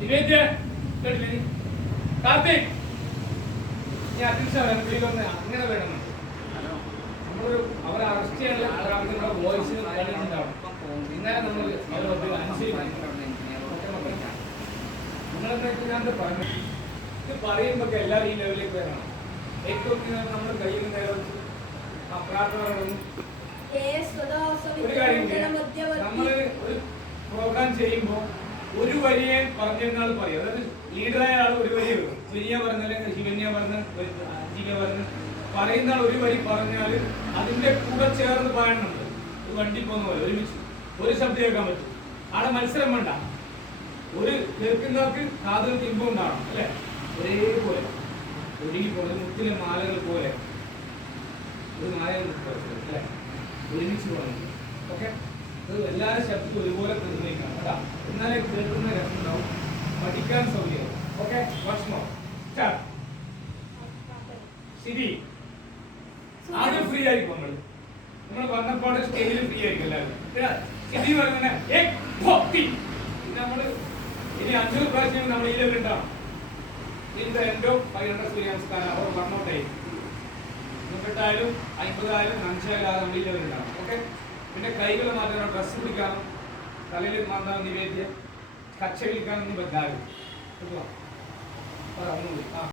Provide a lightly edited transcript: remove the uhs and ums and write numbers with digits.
നിവേദ്യ കാർത്തിക് ഈ അറ്റൻഷൻ അങ്ങനെ വേണം. നമ്മളൊരു അവരെ അറസ്റ്റ് ചെയ്യാനുള്ള വോയിസ് ഉണ്ടാവണം. ഇന്നലെ നമ്മൾ നിങ്ങളെന്താ ഞാൻ പറഞ്ഞു ഇത് പറയുമ്പോ എല്ലാവരും ഈ ലെവലിലേക്ക് വരണം. ഏറ്റവും നമ്മൾ കയ്യിൽ നേരെ വെച്ച് പ്രാർത്ഥനകളും ഒരു കാര്യം നമ്മള് ഒരു പ്രോഗ്രാം ചെയ്യുമ്പോ ഒരു വരിയെ പറഞ്ഞാൽ പറയും. അതായത് ലീഡറായ ആൾ ഒരു വരി വരും. ശിവന്യ പറഞ്ഞാല് ശിവന്യ പറഞ്ഞ് പറയുന്ന ആൾ ഒരു വരി പറഞ്ഞാൽ അതിന്റെ കൂടെ ചേർന്ന് പറയണമെന്നുണ്ട്. ഒരു വണ്ടി പോകുന്ന പോലെ ഒരുമിച്ച് ഒരു ശബ്ദം കേൾക്കാൻ പറ്റും. ആടെ മത്സരം വേണ്ട. ഒരു കേൾക്കുന്നവർക്ക് കാതിൽ തിമ്പം ഉണ്ടാവണം അല്ലെ? ഒരേപോലെ ഒരുങ്ങി പോലെ മുത്തിലെ മാലകൾ പോലെ ഒരു മാല അല്ലെ ഒരുമിച്ച് പറഞ്ഞു. ഓക്കെ, എല്ലാവരും ശബ്ദം ഒരുപോലെ നിർണ്ണയിക്കണം കേട്ടോ. എന്നാലേ കേൾക്കുന്ന രസം ഉണ്ടാവും, പഠിക്കാൻ സൗകര്യം. ഓക്കെ, ശരി. ആദ്യം ഫ്രീ ആയിരിക്കും. നമ്മൾ പറഞ്ഞപ്പോൾ സ്റ്റേജിൽ ഫ്രീ ആയിരിക്കും എല്ലാവരും. സ്ഥിതി പറഞ്ഞ നമ്മള് ഇനി 500 പ്രാവശ്യം നമ്മൾ ഈ ലെവൽ ഉണ്ടാവും. ഇതിന്റെ എൻഡോ 500 സൂര്യാംസ്ഥാനം അവർ വന്നോട്ടായി ായാലും 50,000 5,000 നമ്മൾ ഈ ലെവൽ ഉണ്ടാവും. ഓക്കെ, പിന്നെ കൈകൾ മാറ്റാനോ ഡ്രസ്സ് പിടിക്കാനോ തലയിൽ മാറ്റാൻ നിവേദ്യം കച്ച വിളിക്കാനൊന്നും പറ്റാതെ